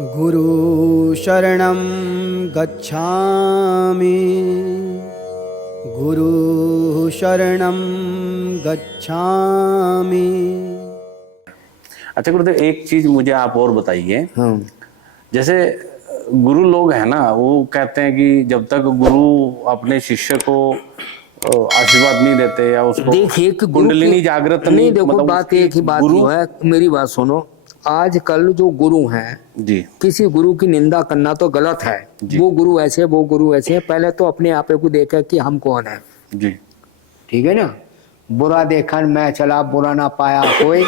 गुरु शरणं गच्छामि, गुरु शरणं गच्छामि। अच्छा गुरुदेव, एक चीज मुझे आप और बताइए। जैसे गुरु लोग हैं ना, वो कहते हैं कि जब तक गुरु अपने शिष्य को आशीर्वाद नहीं देते या उसको देखिए कि कुंडलिनी जागृत नहीं, देखो मतलब बात एक ही बात गुरु जो है, मेरी बात सुनो। आजकल जो गुरु हैं जी, किसी गुरु की निंदा करना तो गलत है। वो गुरु ऐसे, वो गुरु ऐसे। पहले तो अपने आप को देखा कि हम कौन है जी, ठीक है ना। बुरा देखन मैं चला, बुरा ना पाया कोई।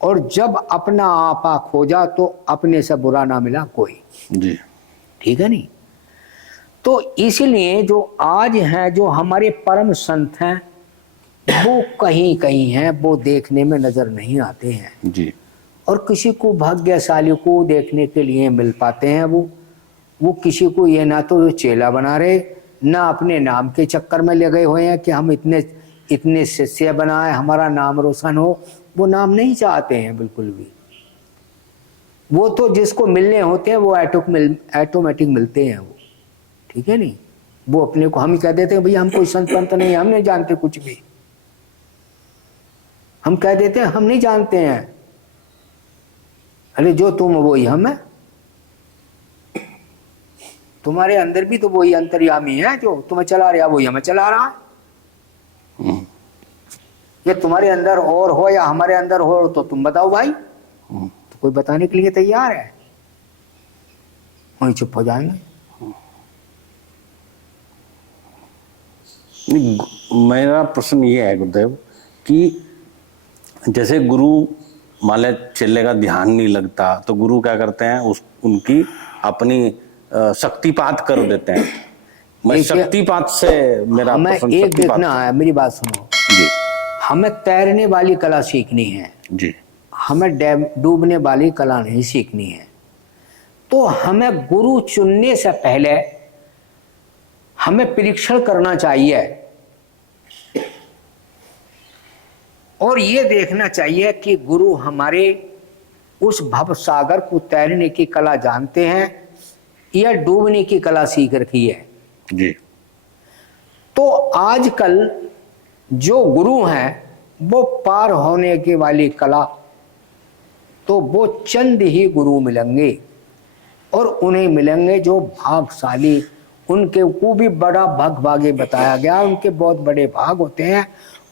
और जब अपना आपा खोजा तो अपने से बुरा ना मिला कोई। जी, ठीक है नहीं। तो इसलिए जो आज है, जो हमारे परम संत हैं, वो कहीं कहीं हैं, वो देखने में नजर नहीं आते हैं जी, और किसी को भाग्यशाली को देखने के लिए मिल पाते हैं। वो किसी को ये ना तो चेला बना रहे, ना अपने नाम के चक्कर में लगे हुए हैं कि हम इतने इतने शिष्य बनाए, हमारा नाम रोशन हो। वो नाम नहीं चाहते हैं बिल्कुल भी। वो तो जिसको मिलने होते हैं वो ऑटोमेटिक मिलते हैं वो। ठीक है नहीं। वो अपने को हम कह देते हैं भैया हम कोई संत पंत नहीं, हम नहीं जानते कुछ भी। हम कह देते हैं हम नहीं जानते हैं। अरे जो तुम वही हम है। तुम्हारे अंदर भी तो वही अंतर्यामी है जो तुम्हें चला रहा, वही हमें चला रहा है। ये तुम्हारे अंदर और हो या हमारे अंदर हो तो तुम बताओ भाई। तो कोई बताने के लिए तैयार है? वहीं चुप हो जाएंगे। मेरा प्रश्न ये है गुरुदेव कि जैसे गुरु मान ले चेले का ध्यान नहीं लगता तो गुरु क्या करते हैं, उनकी अपनी शक्तिपात कर देते हैं। मैं शक्तिपात से मेरा प्रश्न एक देखना है, मेरी बात सुनो जी। हमें तैरने वाली कला सीखनी है जी, हमें डूबने वाली कला नहीं सीखनी है। तो हमें गुरु चुनने से पहले हमें परीक्षण करना चाहिए और ये देखना चाहिए कि गुरु हमारे उस भव सागर को तैरने की कला जानते हैं या डूबने की कला सीख रखी है जी। तो आजकल जो गुरु हैं वो पार होने की वाली कला, तो वो चंद ही गुरु मिलेंगे और उन्हें मिलेंगे जो भागशाली। उनके को भी बड़ा भागे बताया गया। उनके बहुत बड़े भाग होते हैं,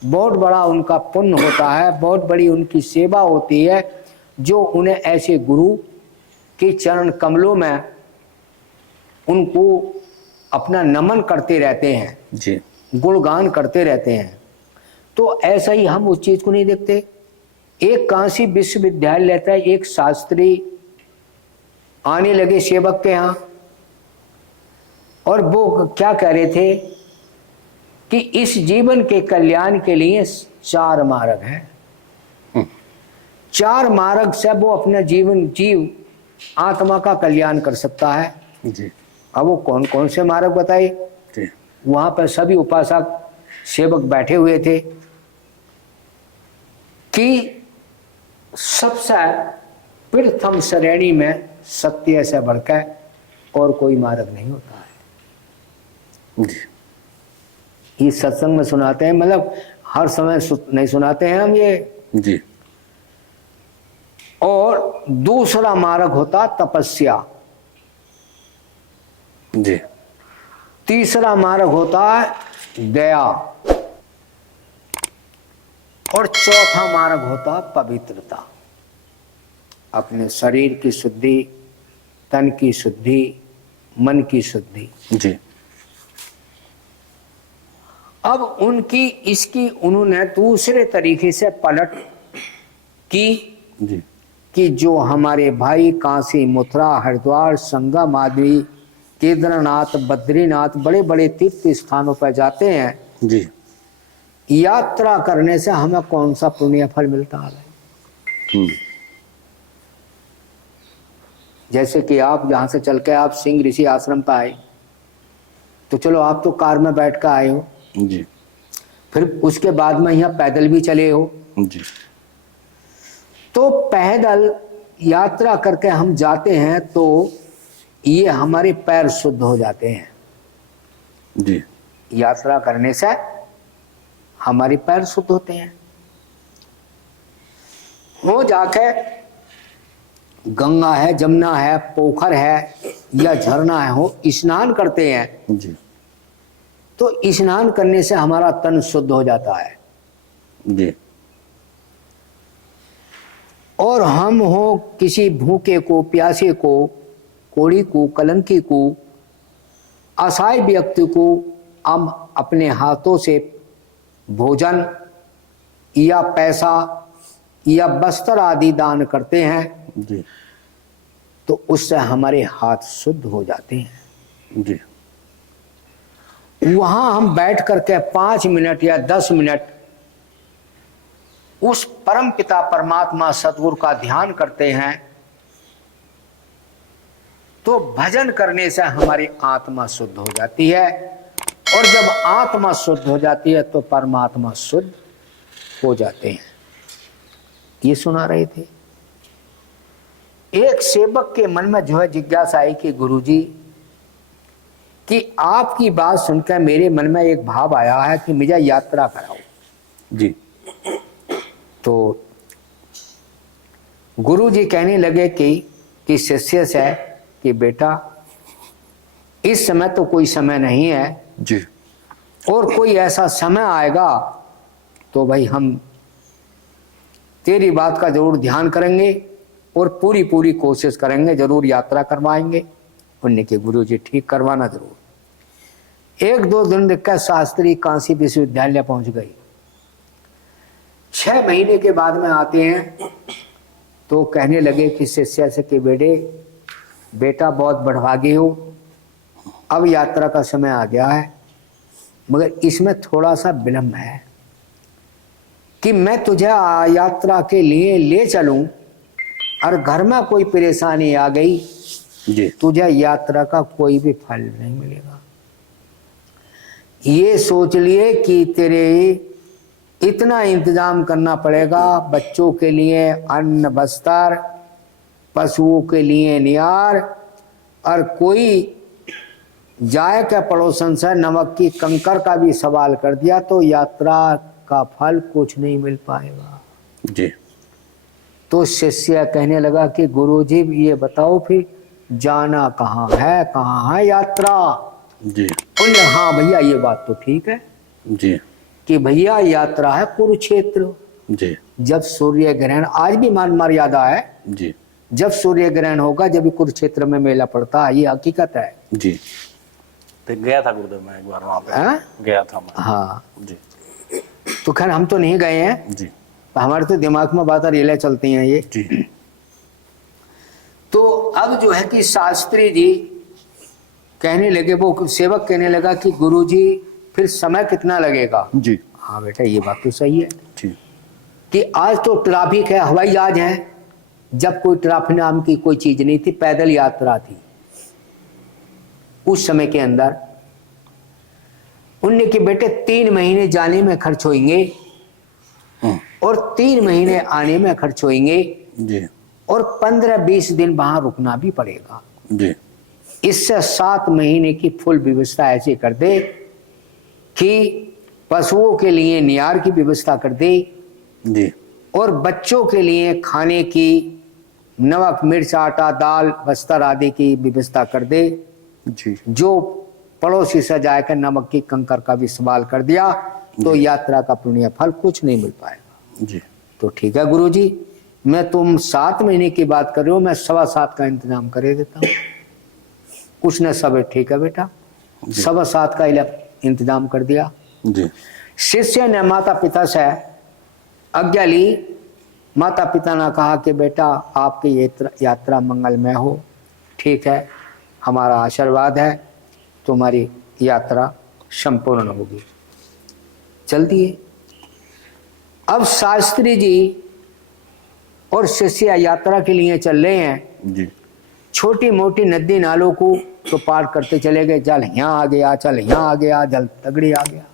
बहुत बड़ा उनका पुण्य होता है, बहुत बड़ी उनकी सेवा होती है, जो उन्हें ऐसे गुरु के चरण कमलों में उनको अपना नमन करते रहते हैं जी, गुणगान करते रहते हैं। तो ऐसा ही हम उस चीज को नहीं देखते। एक काशी विश्वविद्यालय लेता है, एक शास्त्री आने लगे सेवक के यहाँ और वो क्या कह रहे थे कि इस जीवन के कल्याण के लिए 4 मार्ग हैं। 4 मार्ग से वो अपना जीव आत्मा का कल्याण कर सकता है जी। अब वो कौन कौन से मार्ग बताए? वहां पर सभी उपासक सेवक बैठे हुए थे कि सबसे प्रथम श्रेणी में सत्य से बढ़कर और कोई मार्ग नहीं होता है जी। ये सत्संग में सुनाते हैं, मतलब हर समय नहीं सुनाते हैं हम ये जी। और दूसरा मार्ग होता तपस्या जी। तीसरा मार्ग होता है दया और चौथा मार्ग होता पवित्रता। अपने शरीर की शुद्धि, तन की शुद्धि, मन की शुद्धि। जी। अब उन्होंने दूसरे तरीके से पलट की जी। कि जो हमारे भाई काशी, मथुरा, हरिद्वार, संगम आदि, केदारनाथ, बद्रीनाथ बड़े बड़े तीर्थ स्थानों पर जाते हैं जी। यात्रा करने से हमें कौन सा पुण्य फल मिलता है? जैसे कि आप जहां से चल के आप सिंह ऋषि आश्रम पर आए, तो चलो आप तो कार में बैठ कर आए हो जी। फिर उसके बाद में यहाँ पैदल भी चले हो। जी। तो पैदल यात्रा करके हम जाते हैं तो ये हमारे पैर शुद्ध हो जाते हैं जी। यात्रा करने से हमारे पैर शुद्ध होते हैं। वो जाके गंगा है, जमुना है, पोखर है या झरना है, हो स्नान करते हैं जी। तो स्नान करने से हमारा तन शुद्ध हो जाता है। जी। और हम हो किसी भूखे को, प्यासे को, कोढ़ी को, कलंकी को, असहाय व्यक्ति को हम अपने हाथों से भोजन या पैसा या वस्त्र आदि दान करते हैं जी। तो उससे हमारे हाथ शुद्ध हो जाते हैं। जी। वहां हम बैठ करके 5 मिनट या 10 मिनट उस परम पिता परमात्मा सतगुरु का ध्यान करते हैं तो भजन करने से हमारी आत्मा शुद्ध हो जाती है। और जब आत्मा शुद्ध हो जाती है तो परमात्मा शुद्ध हो जाते हैं। ये सुना रहे थे। एक सेवक के मन में जो है जिज्ञासा आई कि गुरुजी कि आपकी बात सुनकर मेरे मन में एक भाव आया है कि मुझे यात्रा कराओ। जी। तो गुरुजी कहने लगे कि शिष्य से कि बेटा इस समय तो कोई समय नहीं है जी। और कोई ऐसा समय आएगा तो भाई हम तेरी बात का जरूर ध्यान करेंगे और पूरी कोशिश करेंगे, जरूर यात्रा करवाएंगे। उन्होंने के गुरुजी ठीक करवाना जरूर। 1-2 दिन रखकर शास्त्री काशी विश्वविद्यालय पहुंच गई। 6 महीने के बाद में आते हैं तो कहने लगे कि शिष्य से कि बेटा बहुत बड़भागी हो, अब यात्रा का समय आ गया है, मगर इसमें थोड़ा सा विलंब है कि मैं तुझे यात्रा के लिए ले चलूं और घर में कोई परेशानी आ गई जी। तुझे यात्रा का कोई भी फल नहीं मिलेगा। ये सोच लिए कि तेरे इतना इंतजाम करना पड़ेगा, बच्चों के लिए अन्न वस्त्र, पशुओं के लिए नियार, और कोई जाए के पड़ोसन से नमक की कंकर का भी सवाल कर दिया तो यात्रा का फल कुछ नहीं मिल पाएगा। जी। तो शिष्य कहने लगा कि गुरुजी ये बताओ फिर जाना कहाँ है यात्रा। जी। बोले हाँ भैया ये बात तो ठीक है जी। कि भैया यात्रा है कुरुक्षेत्र। जी। जब सूर्य ग्रहण, आज भी मान मर्यादा है, जी। जब सूर्य ग्रहण होगा जब कुरुक्षेत्र में मेला पड़ता है, ये हकीकत है। जी। तो गया था गुरुदेव मैं एक बार वहां पे। हाँ? गया था मैं। हाँ जी। तो खैर हम तो नहीं गए हैं, जी। हमारे तो दिमाग में बात रिले चलती हैं ये। जी। तो अब जो है कि शास्त्री जी कहने लगे, वो सेवक कहने लगा कि गुरुजी फिर समय कितना लगेगा। जी। हाँ बेटा ये बात तो सही है जी। कि आज तो ट्रैफिक है, हवाई जहाज है, जब कोई ट्रैफिक नाम की कोई चीज नहीं थी, पैदल यात्रा थी। उस समय के अंदर उनने के बेटे 3 महीने जाने में खर्च होंगे और 3 महीने आने में खर्च होंगे जी। और 15-20 दिन वहां रुकना भी पड़ेगा। जी। इससे 7 महीने की फुल व्यवस्था ऐसी कर दे कि पशुओं के लिए नियार की व्यवस्था कर दे जी। और बच्चों के लिए खाने की नमक मिर्च आटा दाल वस्त्र आदि की व्यवस्था कर दे। जी। जो पड़ोसी से जाकर नमक की कंकर का भी सवाल कर दिया तो यात्रा का पुण्य फल कुछ नहीं मिल पाएगा। जी। तो ठीक है गुरुजी, मैं तुम 7 महीने की बात कर रहे हो, मैं 7.25 का इंतजाम कर देता हूँ। उसने सब ठीक है बेटा, 7.25 का इंतजाम कर दिया। जी। शिष्य ने माता पिता से आज्ञा ली। माता पिता ने कहा कि बेटा आपकी यात्रा मंगलमय हो, ठीक है, हमारा आशीर्वाद है, तुम्हारी यात्रा संपूर्ण होगी। चल दिए। अब शास्त्री जी और शिष्य यात्रा के लिए चल रहे हैं। जी। छोटी मोटी नदी नालों को तो पार करते चले गए। जल यहाँ आ गया, चल यहाँ आ गया, जल तगड़ी आ गया।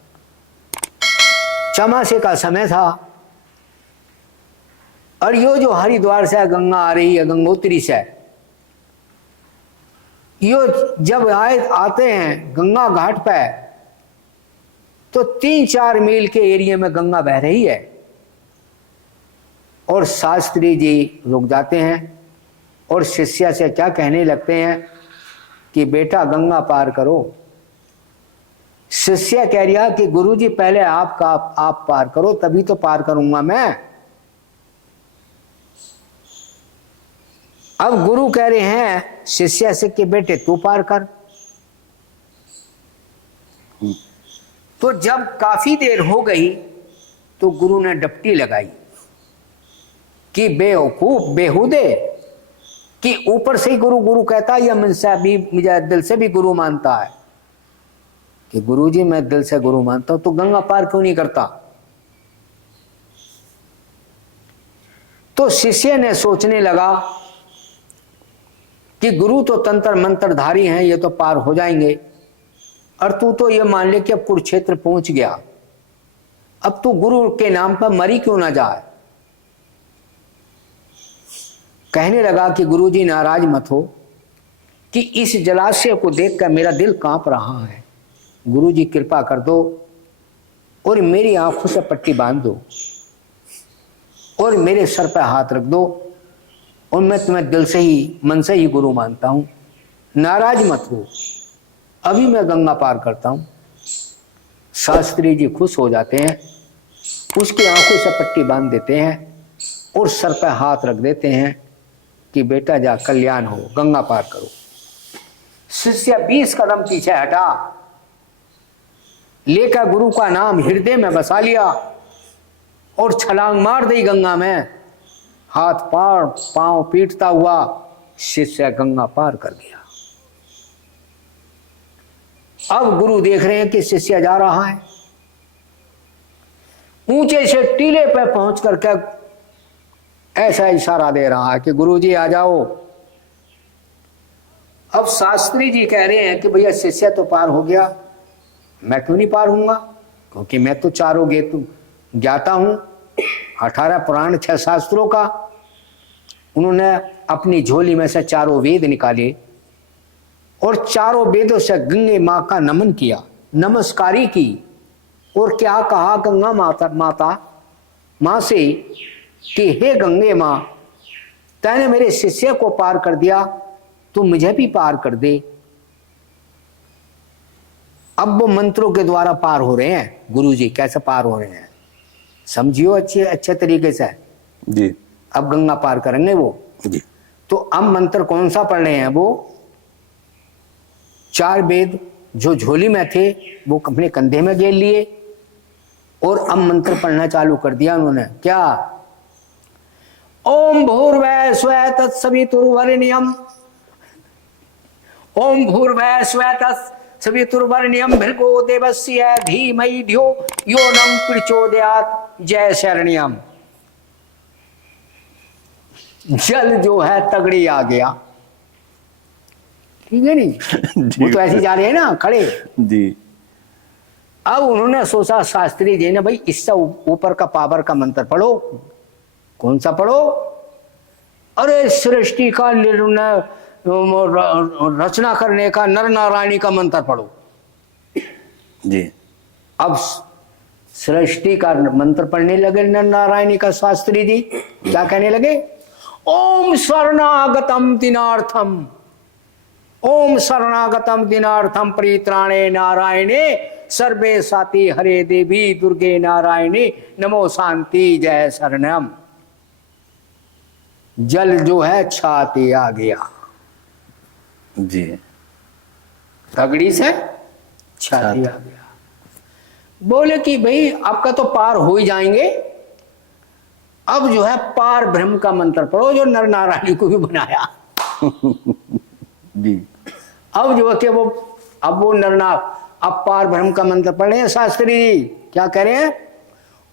चमासे का समय था। और यो जो हरिद्वार से गंगा आ रही है, गंगोत्री से, यो जब आते हैं गंगा घाट पे, तो 3-4 मील के एरिया में गंगा बह रही है। और शास्त्री जी रुक जाते हैं और शिष्या से क्या कहने लगते हैं कि बेटा गंगा पार करो। शिष्य कह रहा कि गुरुजी पहले आप पार करो, तभी तो पार करूंगा मैं। अब गुरु कह रहे हैं शिष्य से कि बेटे तू पार कर। तो जब काफी देर हो गई तो गुरु ने डपटी लगाई कि बेवकूफ बेहुदे, कि ऊपर से ही गुरु गुरु कहता है या मुझसे भी, मुझे दिल से भी गुरु मानता है कि गुरुजी मैं दिल से गुरु मानता हूं, तो गंगा पार क्यों नहीं करता। तो शिष्य ने सोचने लगा कि गुरु तो तंत्र मंत्रधारी हैं, ये तो पार हो जाएंगे, और तू तो ये मान ले कि अब कुरुक्षेत्र पहुंच गया, अब तू गुरु के नाम पर मरी क्यों ना जाए। कहने लगा कि गुरुजी नाराज मत हो कि इस जलाशय को देखकर मेरा दिल कांप रहा है, गुरुजी कृपा कर दो और मेरी आंखों से पट्टी बांध दो और मेरे सर पर हाथ रख दो, और मैं तुम्हें दिल से ही मन से ही गुरु मानता हूं, नाराज मत हो, अभी मैं गंगा पार करता हूं। शास्त्री जी खुश हो जाते हैं, उसकी आंखों से पट्टी बांध देते हैं और सर पर हाथ रख देते हैं कि बेटा जा कल्याण हो, गंगा पार करो। शिष्य 20 कदम पीछे हटा, लेकर गुरु का नाम हृदय में बसा लिया और छलांग मार दी गंगा में। हाथ पांव पीटता हुआ शिष्य गंगा पार कर गया। अब गुरु देख रहे हैं कि शिष्य जा रहा है, ऊंचे से टीले पे पहुंच करके ऐसा इशारा दे रहा है कि गुरुजी आ जाओ। अब शास्त्री जी कह रहे हैं कि भैया शिष्य तो पार हो गया, मैं क्यों नहीं पार होऊंगा, क्योंकि मैं तो चारों ज्ञाता हूं, 18 पुराण 6 शास्त्रों का। उन्होंने अपनी झोली में से 4 वेद निकाले और 4 वेदों से गंगे मां का नमन किया, नमस्कारी की, और क्या कहा गंगा मां से कि हे गंगे मां, तैने मेरे शिष्य को पार कर दिया, तू मुझे भी पार कर दे। अब वो मंत्रों के द्वारा पार हो रहे हैं। गुरुजी कैसे पार हो रहे हैं समझियो अच्छे तरीके से जी। अब गंगा पार करेंगे वो जी। तो अब मंत्र कौन सा पढ़ रहे हैं, वो 4 वेद जो झोली में थे वो अपने कंधे में घेर लिए और अब मंत्र पढ़ना चालू कर दिया उन्होंने। क्या? ओम भूर्भुवः स्वः तत्सवितुर्वरेण्यम्, ओम भूर्भुवः स्वः तत्सवितुर्वरेण्यम् भर्गो देवस्य धीमहि धियो यो न प्रचोदयात्, जय शरण्यम्। जल जो है तगड़ी आ गया, ठीक है नहीं वो तो ऐसे जा रहे हैं ना खड़े जी। अब उन्होंने सोचा शास्त्री जी ने, भाई इससे ऊपर का पावर का मंत्र पढ़ो। कौन सा पढ़ो? अरे सृष्टि का निर्णय रचना करने का नर नारायणी का मंत्र पढ़ो जी। अब सृष्टि का मंत्र पढ़ने लगे नर नारायणी का शास्त्री जी। क्या कहने लगे? ओम शरणागतम दिनार्थम, ओम शरणागतम दिनार्थम परित्राणे नारायणे सर्वे साति हरे देवी दुर्गे नारायणी नमो शांति जय शरणम। जल जो है छाती आ गया जी। तगड़ी से छाती आ गया। बोले कि भाई आपका तो पार हो ही जाएंगे, अब जो है पार ब्रह्म का मंत्र पढ़ो जो नर नारायणी को भी बनाया जी। अब जो है कि वो अब पार ब्रह्म का मंत्र पढ़ रहे हैं शास्त्री जी। क्या कह रहे हैं?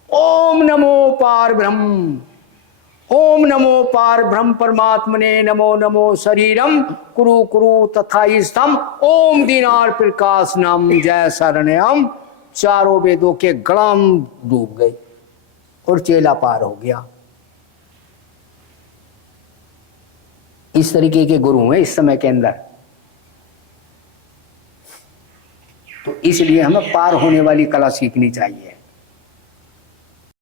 ओम नमो पार ब्रह्म, ओम नमो पार ब्रह्म परमात्मने नमो नमो शरीरम कुरु कुरु तथा स्तम ओम दीनार प्रकाशनम जय शरण्यम। चारों वेदों के गड़म डूब गए और चेला पार हो गया। इस तरीके के गुरु हैं इस समय के अंदर। तो इसलिए हमें पार होने वाली कला सीखनी चाहिए।